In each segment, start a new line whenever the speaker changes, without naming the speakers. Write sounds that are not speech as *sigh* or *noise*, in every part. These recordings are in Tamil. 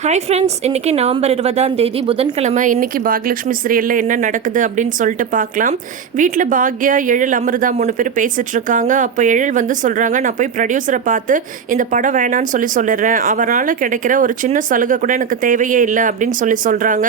ஹாய் ஃப்ரெண்ட்ஸ் இன்றைக்கி நவம்பர் இருபதாம் தேதி புதன்கிழமை இன்னைக்கு பாக்யலட்சுமி சீரியலில் என்ன நடக்குது அப்படின்னு சொல்லிட்டு பார்க்கலாம். வீட்டில் பாக்யா எழில் அமிர்தா மூணு பேர் பேசிகிட்டு இருக்காங்க. அப்போ எழில் வந்து சொல்கிறாங்க நான் போய் ப்ரொடியூசரை பார்த்து இந்த படம் வேணான்னு சொல்லி சொல்லிடுறேன். அவரால் கிடைக்கிற ஒரு சின்ன சலுகை கூட எனக்கு தேவையே இல்லை அப்படின்னு சொல்லி சொல்கிறாங்க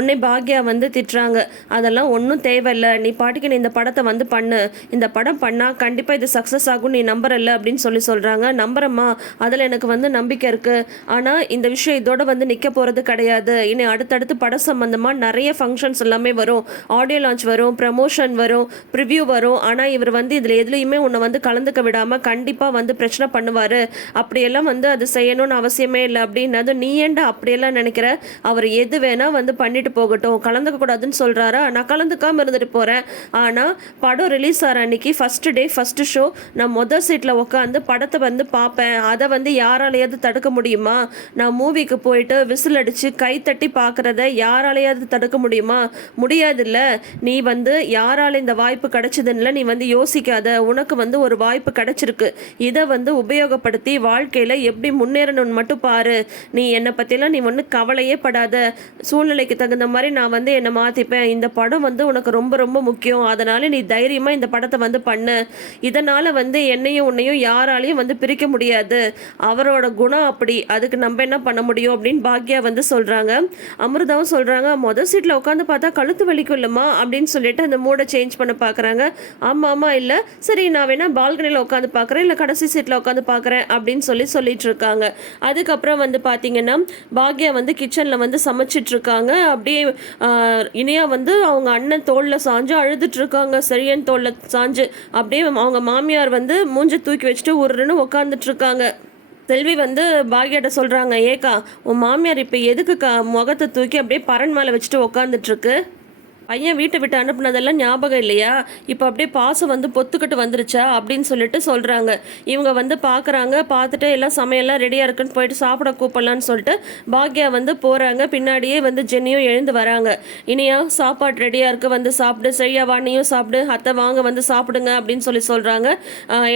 உன்னை பாக்யா வந்து திட்டுறாங்க அதெல்லாம் ஒன்றும் தேவையில்லை. நீ பாட்டுக்கு நீ இந்த படத்தை வந்து பண்ணு. இந்த படம் பண்ணால் கண்டிப்பாக இது சக்ஸஸ் ஆகும் நீ நம்புறல்ல அப்படின்னு சொல்லி சொல்கிறாங்க நம்புறம்மா. அதில் எனக்கு வந்து நம்பிக்கை இருக்குது ஆனால் இந்த விஷயம் இதோட வந்து நிற்க போகிறது கிடையாது. இனி அடுத்தடுத்து படம் சம்மந்தமாக நிறைய ஃபங்க்ஷன்ஸ் எல்லாமே வரும். ஆடியோ லான்ச் வரும் ப்ரமோஷன் வரும் ப்ரிவ்யூ வரும். ஆனால் இவர் வந்து இதில் எதுலேயுமே உன்னை வந்து கலந்துக்க விடாமல் கண்டிப்பாக வந்து பிரச்சனை பண்ணுவார். அப்படியெல்லாம் வந்து அது செய்யணும்னு அவசியமே இல்லை. அப்படின்னது நீ ஏன்டா அப்படியெல்லாம் நினைக்கிற? அவர் எது வேணால் வந்து பண்ணிட்டு போகட்டும். கலந்துக்க கூடாதுன்னு சொல்கிறாரா நான் கலந்துக்காமல் இருந்துட்டு போகிறேன் ஆனால் படம் ரிலீஸ் ஆகிற அன்னைக்கு ஃபஸ்ட்டு டே ஃபஸ்ட்டு ஷோ நான் மொதல் சீட்டில் உட்காந்து படத்தை வந்து பார்ப்பேன். அதை வந்து யாராலையாவது தடுக்க முடியுமா? நான் மூவிக்கு போய் போயிட்டு விசில் அடித்து கை தட்டி பார்க்குறத யாராலையாவது தடுக்க முடியுமா? முடியாதுல்ல. நீ வந்து யாரால் இந்த வாய்ப்பு கிடைச்சதுன்னு நீ வந்து யோசிக்காத. உனக்கு வந்து ஒரு வாய்ப்பு கிடைச்சிருக்கு. இதை வந்து உபயோகப்படுத்தி வாழ்க்கையில் எப்படி முன்னேறணும்னு மட்டும் பாரு. நீ என்னை பற்றிலாம் நீ ஒன்றும் கவலையே படாத. சூழ்நிலைக்கு தகுந்த மாதிரி நான் வந்து என்னை மாற்றிப்பேன் இந்த படம் வந்து உனக்கு ரொம்ப ரொம்ப முக்கியம். அதனால் நீ தைரியமாக இந்த படத்தை வந்து பண்ணு. இதனால் வந்து என்னையும் உன்னையும் யாராலையும் வந்து பிரிக்க முடியாது. அவரோட குணம் அப்படி. அதுக்கு நம்ம என்ன பண்ண முடியும்? அப்படின்னு அப்படின்னு பாக்யா வந்து சொல்கிறாங்க அமிர்தாவும் சொல்கிறாங்க மொதல் சீட்டில் உட்காந்து பார்த்தா கழுத்து வலிக்கும் இல்லைம்மா அப்படின்னு சொல்லிட்டு அந்த மூடை சேஞ்ச் பண்ண பார்க்குறாங்க ஆமாம் ஆமாம் இல்லை. சரி நான் வேணால் பால்கனியில் உட்காந்து பார்க்குறேன் இல்லை கடைசி சீட்டில் உட்காந்து பார்க்குறேன் அப்படின்னு சொல்லி சொல்லிட்டு இருக்காங்க. அதுக்கப்புறம் வந்து பார்த்தீங்கன்னா பாக்யா வந்து கிச்சனில் வந்து சமைச்சிட்டு இருக்காங்க. அப்படியே ஆஹ், இனியா வந்து அவங்க அண்ணன் தோளில் சாஞ்சு அழுதுட்டு இருக்காங்க. தோளில் சாஞ்சு அப்படியே அவங்க மாமியார் வந்து மூஞ்சை தூக்கி வச்சுட்டு உருன்னு உட்காந்துட்டு இருக்காங்க. செல்வி வந்து பாக்யாட்ட சொல்கிறாங்க ஏக்கா உன் மாமியார் இப்போ எதுக்கு முகத்தை தூக்கி அப்படியே பரண் மேலே வச்சுட்டு உக்காந்துட்டுருக்கு பையன் வீட்டை விட்டு அனுப்புனதெல்லாம் ஞாபகம் இல்லையா? இப்போ அப்படியே பாசம் வந்து பொத்துக்கிட்டு வந்துருச்சா? அப்படின்னு சொல்லிட்டு சொல்கிறாங்க இவங்க வந்து பார்க்குறாங்க பார்த்துட்டு எல்லாம் சமையல்லாம் ரெடியாக இருக்குன்னு போயிட்டு சாப்பிட கூப்பிடலான்னு சொல்லிட்டு பாக்யா வந்து போகிறாங்க பின்னாடியே வந்து ஜென்னியும் எழுந்து வராங்க. இனியா சாப்பாடு ரெடியாக இருக்குது வந்து சாப்பிடு. சரியா வா நீயும் சாப்பிடு. அத்தை வாங்க வந்து சாப்பிடுங்க அப்படின்னு சொல்லி சொல்கிறாங்க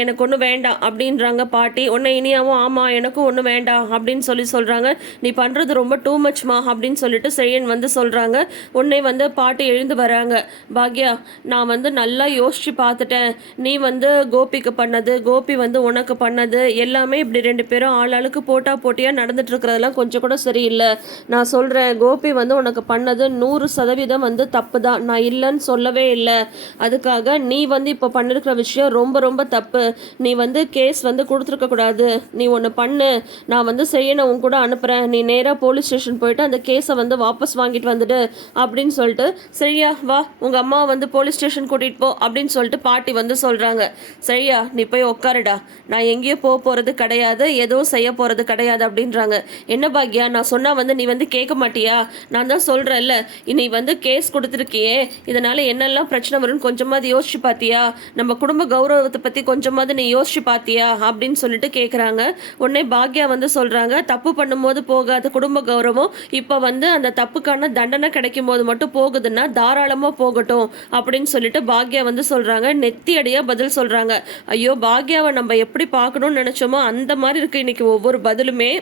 எனக்கு ஒன்றும் வேண்டாம் அப்படின்றாங்க பாட்டி. உன்னை இனியாவும் ஆமாம் எனக்கும் ஒன்றும் வேண்டாம் அப்படின்னு சொல்லி சொல்கிறாங்க நீ பண்ணுறது ரொம்ப டூ மச்மா அப்படின்னு சொல்லிட்டு செய்யன் வந்து சொல்கிறாங்க உன்னை வந்து பாட்டி எழுந்து வராங்க. பாக்யா நான் வந்து நல்லா யோசிச்சு பார்த்துட்டேன். நீ வந்து கோபிக்கு பண்ணது கோபி வந்து உனக்கு பண்ணது எல்லாமே இப்படி ரெண்டு பேரும் ஆளாளுக்கு போட்டா போட்டியாக நடந்துட்டு இருக்கிறதெல்லாம் கொஞ்சம் கூட சரியில்லை. நான் சொல்கிறேன் கோபி வந்து உனக்கு பண்ணது நூறு சதவீதம் வந்து தப்பு தான் நான் இல்லைன்னு சொல்லவே இல்லை. அதுக்காக நீ வந்து இப்போ பண்ணிருக்கிற விஷயம் ரொம்ப ரொம்ப தப்பு. நீ வந்து கேஸ் வந்து கொடுத்துருக்க கூடாது. நீ ஒன்று பண்ணு. நான் வந்து செய்யணும் உன் கூட அனுப்புகிறேன் நீ நேராக போலீஸ் ஸ்டேஷன் போயிட்டு அந்த கேஸை வந்து வாபஸ் வாங்கிட்டு வந்துடு அப்படின்னு சொல்லிட்டு சரி சரியா வா உங்கள் அம்மா வந்து போலீஸ் ஸ்டேஷன் கூட்டிகிட்டு போ அப்படின்னு சொல்லிட்டு பாட்டி வந்து சொல்கிறாங்க சரியா நீ போய் உட்காருடா நான் எங்கேயும் போக போகிறது கிடையாது எதுவும் செய்ய போகிறது கிடையாது அப்படின்றாங்க. என்ன பாக்யா நான் சொன்னால் வந்து நீ வந்து கேட்க மாட்டியா? நான் தான் சொல்கிறேன்ல நீ வந்து கேஸ் கொடுத்துருக்கியே. இதனால் என்னெல்லாம் பிரச்சனை வரும்னு கொஞ்சமாவது யோசிச்சு பார்த்தியா நம்ம குடும்ப கௌரவத்தை பற்றி கொஞ்சமாவது நீ யோசிச்சு பார்த்தியா அப்படின்னு சொல்லிட்டு கேட்குறாங்க உடனே பாக்யா வந்து சொல்கிறாங்க தப்பு பண்ணும்போது போகாத குடும்ப கௌரவம் இப்போ வந்து அந்த தப்புக்கான தண்டனை கிடைக்கும் போது மட்டும் போகுதுன்னா தாராளமாக போகட்டும் அப்படின்னு சொல்லிட்டு பாக்யா வந்து சொல்கிறாங்க நெத்தியடியாக பதில் சொல்கிறாங்க ஐயோ பாக்யாவை நம்ம எப்படி பார்க்கணும்னு நினச்சோமோ அந்த மாதிரி இருக்குது இன்றைக்கி ஒவ்வொரு பதிலுமே.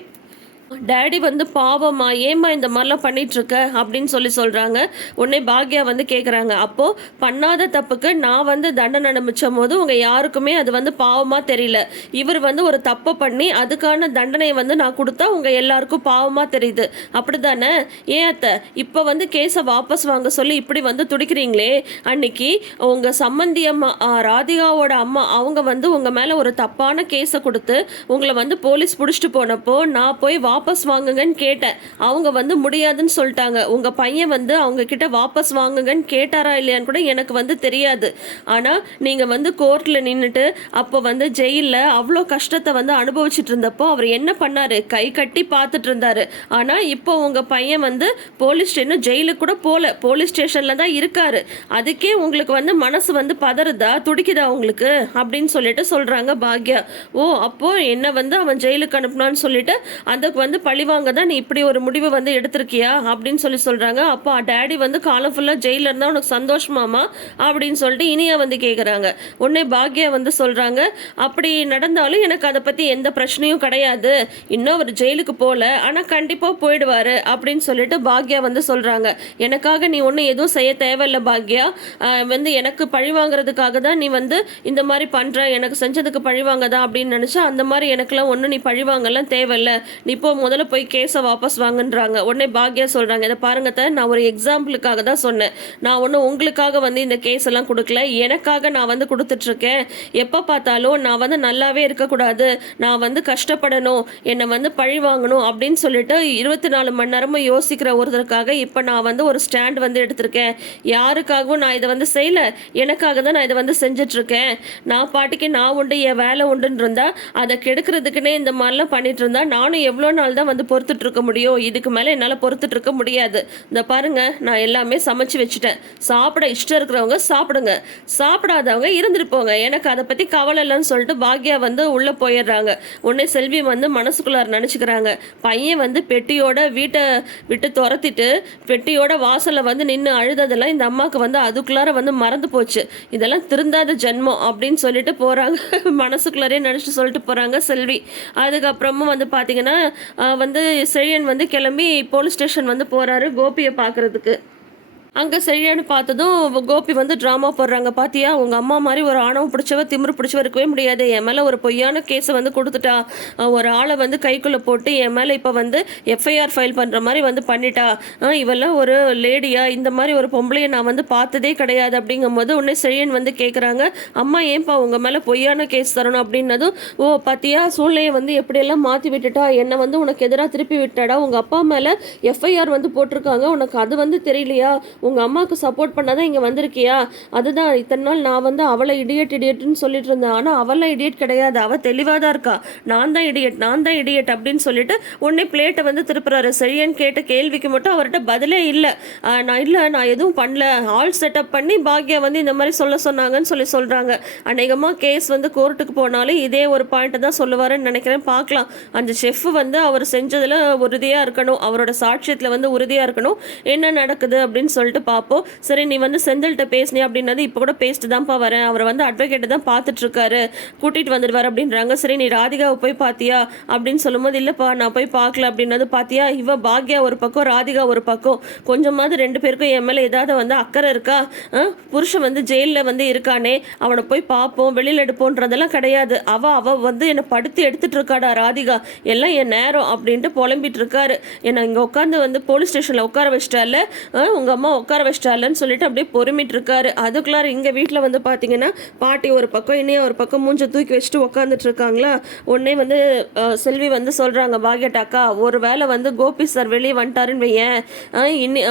டேடி வந்து பாவமா ஏம்மா இந்த மாதிரிலாம் பண்ணிகிட்ருக்க அப்படின்னு சொல்லி சொல்கிறாங்க உடனே பாக்யா வந்து கேட்குறாங்க அப்போது பண்ணாத தப்புக்கு நான் வந்து தண்டனை அனுபவிச்சும் போது உங்கள் யாருக்குமே அது வந்து பாவமாக தெரியல. இவர் வந்து ஒரு தப்பை பண்ணி அதுக்கான தண்டனையை வந்து நான் கொடுத்தா உங்கள் எல்லாருக்கும் பாவமாக தெரியுது. அப்படி தானே ஏன் அத்தை? இப்போ வந்து கேஸை வாபஸ் வாங்க சொல்லி இப்படி வந்து துடிக்கிறீங்களே? அன்னைக்கு உங்கள் சம்மந்தி அம்மா ராதிகாவோட அம்மா அவங்க வந்து உங்கள் மேலே ஒரு தப்பான கேஸை கொடுத்து உங்களை வந்து போலீஸ் பிடிச்சிட்டு போனப்போ நான் போய் வாபஸ் வாபஸ் வாங்குங்கன்னு கேட்டேன். அவங்க வந்து முடியாதுன்னு சொல்லிட்டாங்க. உங்கள் பையன் வந்து அவங்க கிட்ட வாபஸ் வாங்குங்கன்னு கேட்டாரா இல்லையான்னு கூட எனக்கு வந்து தெரியாது. ஆனால் நீங்கள் வந்து கோர்ட்டில் நின்றுட்டு அப்போ வந்து ஜெயிலில் அவ்வளோ கஷ்டத்தை வந்து அனுபவிச்சுட்டு இருந்தப்போ அவர் என்ன பண்ணார்? கை கட்டி பார்த்துட்டு இருந்தாரு. ஆனால் இப்போ உங்கள் பையன் வந்து போலீஸ் ஸ்டேஷன் ஜெயிலுக்கு கூட போல. போலீஸ் ஸ்டேஷனில் தான் இருக்காரு. அதுக்கே உங்களுக்கு வந்து மனசு வந்து பதறுதா? துடிக்குதா உங்களுக்கு? அப்படின்னு சொல்லிட்டு சொல்கிறாங்க பாக்யா. ஓ அப்போ என்ன வந்து அவன் ஜெயிலுக்கு அனுப்பினான்னு சொல்லிட்டு அதுக்கு வந்து வந்து பழிவாங்க தான் நீ இப்படி ஒரு முடிவு வந்து எடுத்திருக்கியா அப்படின்னு சொல்லி சொல்கிறாங்க அப்போ டேடி வந்து காலம் ஃபுல்லாக ஜெயிலில் இருந்தால் உனக்கு சந்தோஷமாமா அப்படின்னு சொல்லிட்டு இனியா வந்து கேட்குறாங்க உடனே பாக்யா வந்து சொல்கிறாங்க அப்படி நடந்தாலும் எனக்கு அதை பற்றி எந்த பிரச்சனையும் கிடையாது. இன்னும் அவர் ஜெயிலுக்கு போகல ஆனால் கண்டிப்பாக போயிடுவார் அப்படின்னு சொல்லிட்டு பாக்யா வந்து சொல்கிறாங்க எனக்காக நீ ஒன்றும் எதுவும் செய்ய தேவையில்லை பாக்யா. வந்து எனக்கு பழி வாங்குறதுக்காக தான் நீ வந்து இந்த மாதிரி பண்ணுற எனக்கு செஞ்சதுக்கு பழி வாங்கதா அப்படின்னு நினச்சா அந்த மாதிரி எனக்குலாம் ஒன்றும் நீ பழி வாங்கலாம் தேவையில்ல. நீ இப்போ முதல்ல போய் கேஸை வாபஸ் வாங்குன்றாங்க. உடனே பாக்யா சொல்கிறாங்க இதை பாருங்க அத்தை, நான் ஒரு எக்ஸாம்பிளுக்காக தான் சொன்னேன். நான் ஒன்றும் உங்களுக்காக வந்து இந்த கேஸ் எல்லாம் கொடுக்கல. எனக்காக நான் வந்து கொடுத்துட்ருக்கேன். எப்போ பார்த்தாலும் நான் வந்து நல்லாவே இருக்கக்கூடாது. நான் வந்து கஷ்டப்படணும். என்னை வந்து பழி வாங்கணும். அப்படின்னு சொல்லிட்டு இருபத்தி நாலு மணி நேரமும் யோசிக்கிற ஒருத்தருக்காக இப்போ நான் வந்து ஒரு ஸ்டாண்ட் வந்து எடுத்திருக்கேன். யாருக்காகவும் நான் இதை வந்து செய்யலை. எனக்காக தான் நான் இதை வந்து செஞ்சிட்ருக்கேன். நான் பாட்டுக்கு நான் உண்டு என் வேலை உண்டுன்னு இருந்தால் அதை கெடுக்கிறதுக்குன்னே இந்த மாதிரிலாம் பண்ணிட்டு இருந்தா நானும் எவ்வளோ நாள் தான் வந்து பொறுத்துட்டு இருக்க முடியும்? இதுக்கு மேலே என்னால் பொறுத்துட்டு இருக்க முடியாது. இந்த பாருங்க நான் எல்லாமே சமைச்சு வச்சுட்டேன். சாப்பிட இஷ்டம் இருக்கிறவங்க சாப்பிடுங்க. சாப்பிடாதவங்க இருந்துட்டு போங்க எனக்கு அதை பற்றி கவலை இல்லைன்னு சொல்லிட்டு பாக்யா வந்து உள்ளே போயிடுறாங்க. உடனே செல்வி வந்து மனசுக்குள்ளார நினச்சிக்கிறாங்க. பையன் வந்து பெட்டியோட வீட்டை விட்டு துரத்திட்டு பெட்டியோட வாசலில் வந்து நின்று அழுததெல்லாம் இந்த அம்மாவுக்கு வந்து அதுக்குள்ளார வந்து மறந்து போச்சு. இதெல்லாம் திருந்தாத ஜென்மம் அப்படின்னு சொல்லிட்டு போகிறாங்க *laughs* மனசுக்குள்ளாரே நினச்சிட்டு சொல்லிட்டு போகிறாங்க செல்வி. அதுக்கப்புறமும் வந்து பார்த்தீங்கன்னா வந்து செழியன் வந்து கிளம்பி போலீஸ் ஸ்டேஷன் வந்து போகிறாரு கோபியை பார்க்குறதுக்கு. அங்கே சரியானு பார்த்ததும் கோபி வந்து ட்ராமா போடுறாங்க. பாத்தியா? உங்கள் அம்மா மாதிரி ஒரு ஆணவம் பிடிச்சவ திமிரு பிடிச்சவ இருக்கவே முடியாது. என் மேலே ஒரு பொய்யான கேஸை வந்து கொடுத்துட்டா. ஒரு ஆளை வந்து கைக்குள்ளே போட்டு என் மேலே இப்போ வந்து எஃப்ஐஆர் ஃபைல் பண்ணுற மாதிரி வந்து பண்ணிட்டா. இவெல்லாம் ஒரு லேடியா? இந்த மாதிரி ஒரு பொம்பளையை நான் வந்து பார்த்ததே கிடையாது அப்படிங்கும்போது உடனே செழியன் வந்து கேட்குறாங்க அம்மா ஏன்பா உங்கள் மேலே பொய்யான கேஸ் தரணும்? அப்படின்னதும் ஓ பாத்தியா? சூழ்நிலையை வந்து எப்படியெல்லாம் மாற்றி விட்டுட்டா? என்னை வந்து உனக்கு எதிராக திருப்பி விட்டாடா? உங்கள் அப்பா மேலே எஃப்ஐஆர் வந்து போட்டிருக்காங்க. உனக்கு அது வந்து தெரியலையா? உங்கள் அம்மாவுக்கு சப்போர்ட் பண்ணாதான் இங்கே வந்திருக்கியா? அதுதான் இத்தனை நாள் நான் வந்து அவளை இடியட் இடியட்னு சொல்லிட்டு இருந்தேன். ஆனால் அவளாம் இடியட் கிடையாது. அவள் தெளிவாக தான் இருக்கா. நான் தான் இடியட் நான் தான் இடியட் அப்படின்னு சொல்லிட்டு உடனே பிளேட்டை வந்து திருப்புறாரு. சரியான்னு கேட்ட கேள்விக்கு மட்டும் அவர்கிட்ட பதிலே இல்லை. நான் இல்லை நான் எதுவும் பண்ணல. ஆல் செட்டப் பண்ணி பாக்யா வந்து இந்த மாதிரி சொல்ல சொன்னாங்கன்னு சொல்லி சொல்கிறாங்க அநேகமாக கேஸ் வந்து கோர்ட்டுக்கு போனாலும் இதே ஒரு பாயிண்ட்டை தான் சொல்லுவாருன்னு நினைக்கிறேன். பார்க்கலாம் அந்த செஃப் வந்து அவர் செஞ்சதில் உறுதியாக இருக்கணும். அவரோட சாட்சியத்தில் வந்து உறுதியாக இருக்கணும். என்ன நடக்குது அப்படின்னு சொல்லி சொல்லிட்டு பார்ப்போம் சரி நீ வந்து செந்தில்கிட்ட பேசினே அப்படின்னது இப்போ கூட பேசிட்டு தான்ப்பா வரேன். அவரை வந்து அட்வொகேட்டை தான் பார்த்துட்ருக்காரு கூட்டிகிட்டு வந்துடுவார் அப்படின்றாங்க. சரி நீ ராதிகாவை போய் பார்த்தியா அப்படின்னு சொல்லும்போது இல்லைப்பா நான் போய் பார்க்கல அப்படின்னது பார்த்தியா இவ பாக்யா ஒரு பக்கம் ராதிகா ஒரு பக்கம். கொஞ்சமாவது ரெண்டு பேருக்கும் என் மேலே ஏதாவது வந்து அக்கறை இருக்கா? ஆ? புருஷன் வந்து ஜெயிலில் வந்து இருக்கானே. அவனை போய் பார்ப்போம் வெளியில் எடுப்போன்றதெல்லாம் கிடையாது. அவ அவ வந்து என்னை படுத்து எடுத்துட்டு இருக்காடா ராதிகா. எல்லாம் என் நேரம் அப்படின்ட்டு புலம்பிட்டு இருக்காரு என்னை இங்கே உட்காந்து வந்து போலீஸ் ஸ்டேஷனில் உட்கார வச்சிட்டால உங்கள் அம்மா உட்கார வச்சிட்டாலன்னு சொல்லிட்டு அப்படியே பொறுமிட்டு இருக்காரு அதுக்குள்ளார இங்கே வீட்டில் வந்து பார்த்தீங்கன்னா பாட்டி ஒரு பக்கம் இன்னையும் ஒரு பக்கம் மூஞ்ச தூக்கி வச்சுட்டு உட்காந்துட்டு இருக்காங்களா உடனே வந்து செல்வி வந்து சொல்கிறாங்க பாக்யட்டாக்கா ஒரு வேளை வந்து கோபி சார் வெளியே வந்துட்டாருன்னு வையேன். இன்னி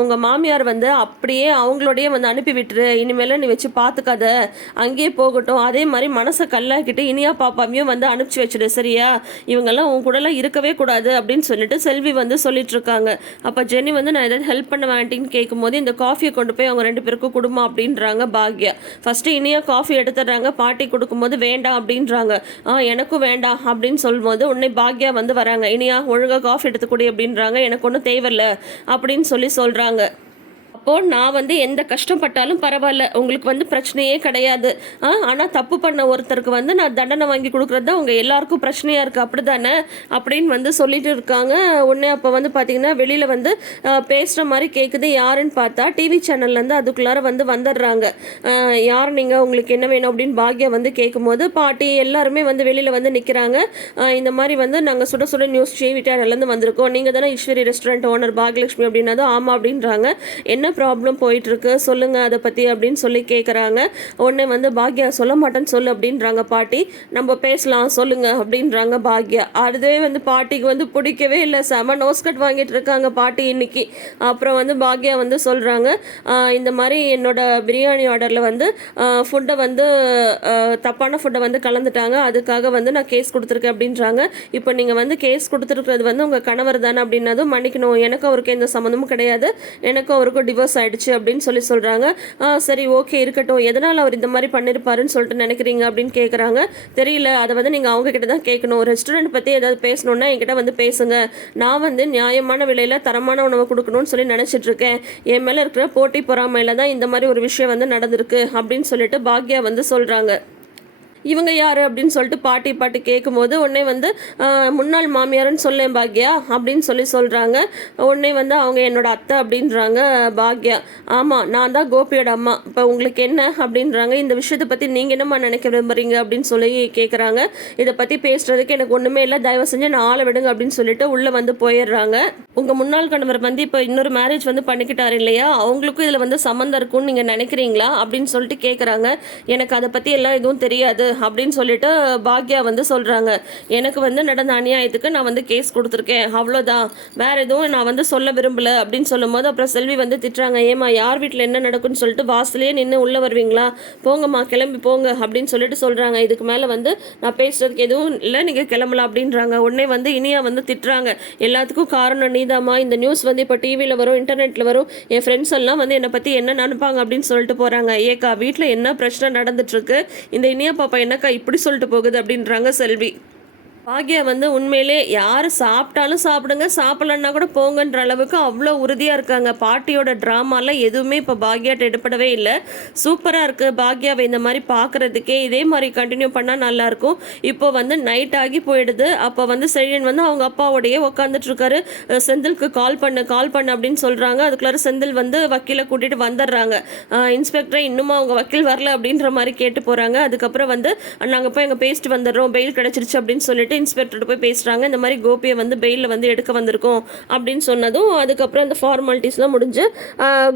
உங்கள் மாமியார் வந்து அப்படியே அவங்களோடயே வந்து அனுப்பி விட்டுரு. இனிமேல நீ வச்சு பார்த்துக்காத அங்கேயே போகட்டும். அதே மாதிரி மனசை கல்லாக்கிட்டு இனியா பாப்பாவையும் வந்து அனுப்பிச்சி வச்சுடு சரியா? இவங்கெல்லாம் உன் கூடலாம் இருக்கவே கூடாது அப்படின்னு சொல்லிட்டு செல்வி வந்து சொல்லிட்டு இருக்காங்க அப்போ ஜெனி வந்து நான் ஏதாவது ஹெல்ப் பண்ண வேண்டின்னு கேட்கும்போது இந்த காஃபியை கொண்டு போய் அவங்க ரெண்டு பேருக்கும் கொடுமா அப்படின்றாங்க பாக்யா. ஃபஸ்ட்டு இனியா காஃபி எடுத்துடுறாங்க. பாட்டி கொடுக்கும்போது வேண்டாம் அப்படின்றாங்க. ஆ எனக்கும் வேண்டாம் அப்படின்னு சொல்லும்போது உடனே பாக்யா வந்து வராங்க. இனியா ஒழுங்காக காஃபி எடுத்துக்கூடி அப்படின்றாங்க. எனக்கு ஒன்றும் தேவையில்லை அப்படின்னு சொல்லி சொல்கிறாங்க சொல்கிறாங்க அப்போது நான் வந்து எந்த கஷ்டப்பட்டாலும் பரவாயில்ல உங்களுக்கு வந்து பிரச்சனையே கிடையாது. ஆனால் தப்பு பண்ண ஒருத்தருக்கு வந்து நான் தண்டனை வாங்கி கொடுக்குறது தான் உங்கள் எல்லாருக்கும் பிரச்சனையாக இருக்குது அப்படி தானே அப்படின்னு வந்து சொல்லிட்டு இருக்காங்க. உடனே அப்போ வந்து பார்த்தீங்கன்னா வெளியில் வந்து பேசுகிற மாதிரி கேட்குது யாருன்னு பார்த்தா டிவி சேனல்லேருந்து அதுக்குள்ளார வந்து வந்துடுறாங்க. யார் நீங்கள் உங்களுக்கு என்ன வேணும்? அப்படின்னு பாக்யா வந்து கேட்கும்போது பாட்டி எல்லாருமே வந்து வெளியில் வந்து நிற்கிறாங்க இந்த மாதிரி வந்து நாங்கள் சுட சுட நியூஸ் டிவி சேனல்லேருந்து வந்திருக்கோம். நீங்கள் தானே ஈஸ்வரி ரெஸ்டாரண்ட் ஓனர் பாக்யலட்சுமி அப்படின்னா ஆமாம் அப்படின்றாங்க. என்ன ப்ராப்ளம் போயிட்டுருக்கு. சொல்லுங்கள் அதை பற்றி அப்படின்னு சொல்லி கேட்குறாங்க உடனே வந்து பாக்யா சொல்ல மாட்டேன்னு சொல்லு அப்படின்றாங்க பாட்டி. நம்ம பேசலாம் சொல்லுங்கள் அப்படின்றாங்க பாக்யா. அதுவே வந்து பாட்டிக்கு வந்து பிடிக்கவே இல்லை. செம நோஸ்கட் வாங்கிட்டு இருக்காங்க பாட்டி இன்னைக்கு. அப்புறம் வந்து பாக்யா வந்து சொல்கிறாங்க இந்த மாதிரி என்னோட பிரியாணி ஆர்டரில் வந்து ஃபுட்டை வந்து தப்பான ஃபுட்டை வந்து கலந்துட்டாங்க. அதுக்காக வந்து நான் கேஸ் கொடுத்துருக்கேன் அப்படின்றாங்க. இப்போ நீங்கள் வந்து கேஸ் கொடுத்துருக்கிறது வந்து உங்கள் கணவர் தானே அப்படின்னதும் மன்னிக்கணும். எனக்கும் அவருக்கு எந்த சம்மந்தமும் கிடையாது. எனக்கும் அவருக்கும் டிவோர்ஸ் டைவர்ஸ் ஆயிடுச்சு அப்படின்னு சொல்லி சொல்கிறாங்க சரி ஓகே இருக்கட்டும். எதனால் அவர் இந்த மாதிரி பண்ணியிருப்பாருன்னு சொல்லிட்டு நினைக்கிறீங்க அப்படின்னு கேட்குறாங்க தெரியல. அதை வந்து நீங்கள் அவங்க கிட்ட தான் கேட்கணும் ரெஸ்டாரண்ட் பற்றி ஏதாவது பேசணுன்னா என்கிட்ட வந்து பேசுங்க. நான் வந்து நியாயமான விலையில் தரமான உணவு கொடுக்கணும்னு சொல்லி நினச்சிட்ருக்கேன் என் மேலே இருக்கிற போட்டி பொறாமையில் தான் இந்த மாதிரி ஒரு விஷயம் வந்து நடந்திருக்கு அப்படின்னு சொல்லிட்டு பாக்யா வந்து சொல்கிறாங்க இவங்க யார் அப்படின்னு சொல்லிட்டு பாட்டி பாட்டி கேட்கும்போது உடனே வந்து முன்னாள் மாமியார்னு சொல்லேன் பாக்யா அப்படின்னு சொல்லி சொல்கிறாங்க உடனே வந்து அவங்க என்னோட அத்தை அப்படின்றாங்க பாக்யா ஆமாம் நான் தான் கோபியோட அம்மா. இப்போ உங்களுக்கு என்ன? அப்படின்றாங்க. இந்த விஷயத்தை பற்றி நீங்கள் என்னம்மா நினைக்க விரும்புறீங்க? அப்படின்னு சொல்லி கேட்குறாங்க இதை பற்றி பேசுகிறதுக்கு எனக்கு ஒன்றுமே இல்லை. தயவு செஞ்சு நான் ஆளை விடுங்க அப்படின்னு சொல்லிட்டு உள்ளே வந்து போயிடுறாங்க. உங்கள் முன்னாள் கணவர் வந்து இப்போ இன்னொரு மேரேஜ் வந்து பண்ணிக்கிட்டாரு இல்லையா? அவங்களுக்கும் இதில் வந்து சம்மந்தம் இருக்கும்னு நீங்கள் நினைக்கிறீங்களா? அப்படின்னு சொல்லிட்டு கேட்குறாங்க எனக்கு அதை பற்றி எல்லாம் எதுவும் தெரியாது. அப்படின்னு சொல்லிட்டு பாக்யா வந்து சொல்கிறாங்க எனக்கு வந்து நடந்த அநியாயத்துக்கு நான் வந்து கேஸ் கொடுத்துருக்கேன். அவ்வளோதான் வேற எதுவும் நான் வந்து சொல்ல விரும்பலை அப்படின்னு சொல்லும்போது அப்புறம் செல்வி வந்து திட்டுறாங்க. ஏமா யார் வீட்டில் என்ன நடக்கும்னு சொல்லிட்டு வாசலையே நின்று உள்ளே வருவீங்களா? போங்கம்மா கிளம்பி போங்க அப்படின்னு சொல்லிட்டு சொல்கிறாங்க இதுக்கு மேலே வந்து நான் பேசுறதுக்கு எதுவும் இல்லை நீங்கள் கிளம்பலாம் அப்படின்றாங்க. உடனே வந்து இனியா வந்து திட்டுறாங்க. எல்லாத்துக்கும் காரணம் நீதாம்மா. இந்த நியூஸ் வந்து இப்போ டிவியில் வரும் இன்டர்நெட்டில் வரும். என் ஃப்ரெண்ட்ஸ் எல்லாம் வந்து என்னை பற்றி என்ன நினைப்பாங்க அப்படின்னு சொல்லிட்டு போகிறாங்க ஏக்கா வீட்டில் என்ன பிரச்சனை நடந்துட்டுருக்கு இந்த இனியா பாப்பா என்னக்கா இப்படி சொல்லிட்டு போகுது அப்படின்றாங்க செல்வி. பாக்யா வந்து உண்மையிலே யார் சாப்பிட்டாலும் சாப்பிடுங்க சாப்பிடலன்னா கூட போங்கன்ற அளவுக்கு அவ்வளோ உறுதியாக இருக்காங்க. பாட்டியோட ட்ராமாலாம் எதுவுமே இப்போ பாக்யாட்ட எடுப்படவே இல்லை. சூப்பராக இருக்குது பாக்யாவை இந்த மாதிரி பார்க்குறதுக்கே இதே மாதிரி கண்டினியூ பண்ணால் நல்லாயிருக்கும் இப்போ வந்து நைட் ஆகி போயிடுது. அப்போ வந்து செழியன் வந்து அவங்க அப்பாவோடையே உட்காந்துட்ருக்காரு செந்திலுக்கு கால் பண்ணு கால் பண்ணு அப்படின்னு சொல்கிறாங்க அதுக்குள்ளார செந்தில் வந்து வக்கீலை கூட்டிகிட்டு வந்துடுறாங்க. இன்ஸ்பெக்டரை இன்னுமா அவங்க வக்கீல் வரல அப்படின்ற மாதிரி கேட்டு போகிறாங்க அதுக்கப்புறம் வந்து நாங்கள் போய் அங்கே பேசிட்டு வந்துடுறோம். பெயில் கிடச்சிருச்சு அப்படின்னு சொல்லிட்டு இன்ஸ்பெக்டர்கிட்ட போய் பேசுகிறாங்க இந்த மாதிரி கோபியை வந்து பெயிலில் வந்து எடுக்க வந்திருக்கோம் அப்படின்னு சொன்னதும் அதுக்கப்புறம் அந்த ஃபார்மாலிட்டிஸ்லாம் முடிஞ்சு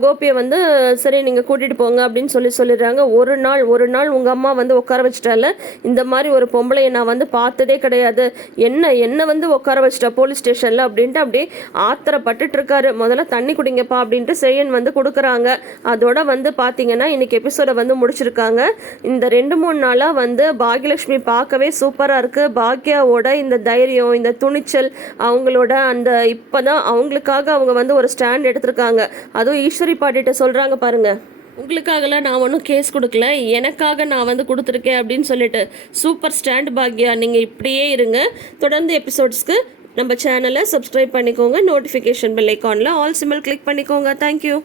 கோபியை வந்து சரி நீங்கள் கூட்டிகிட்டு போங்க அப்படின்னு சொல்லி சொல்லிடுறாங்க. ஒரு நாள் ஒரு நாள் உங்கள் அம்மா வந்து உட்கார வச்சிட்டால இந்த மாதிரி ஒரு பொம்பளையை நான் வந்து பார்த்ததே கிடையாது. என்ன என்ன வந்து உட்கார வச்சிட்டா போலீஸ் ஸ்டேஷனில் அப்படின்ட்டு அப்படியே ஆத்திரப்பட்டுட்டு இருக்காரு. முதல்ல தண்ணி குடிங்கப்பா அப்படின்ட்டு செயன் வந்து கொடுக்குறாங்க. அதோட வந்து பார்த்தீங்கன்னா இன்றைக்கி எபிசோடை வந்து முடிச்சிருக்காங்க. இந்த ரெண்டு மூணு நாளாக வந்து பாக்யலட்சுமி பார்க்கவே சூப்பராக இருக்குது பாக்யா அம்மாவோட இந்த தைரியம் இந்த துணிச்சல் அவங்களோட அந்த இப்போ தான் அவங்களுக்காக அவங்க வந்து ஒரு ஸ்டாண்ட் எடுத்திருக்காங்க. அதுவும் ஈஸ்வரி பாட்டிகிட்ட சொல்கிறாங்க பாருங்கள் உங்களுக்காகலாம் நான் ஒன்றும் கேஸ் கொடுக்கல. எனக்காக நான் வந்து கொடுத்துருக்கேன் அப்படின்னு சொல்லிட்டு சூப்பர் ஸ்டாண்ட் பாக்யா நீங்கள் இப்படியே இருங்க. தொடர்ந்து எபிசோட்ஸ்க்கு நம்ம சேனலை சப்ஸ்கிரைப் பண்ணிக்கோங்க. நோட்டிஃபிகேஷன் பெல் ஐக்கானில் ஆல் சிம்பிள் கிளிக் பண்ணிக்கோங்க. Thank you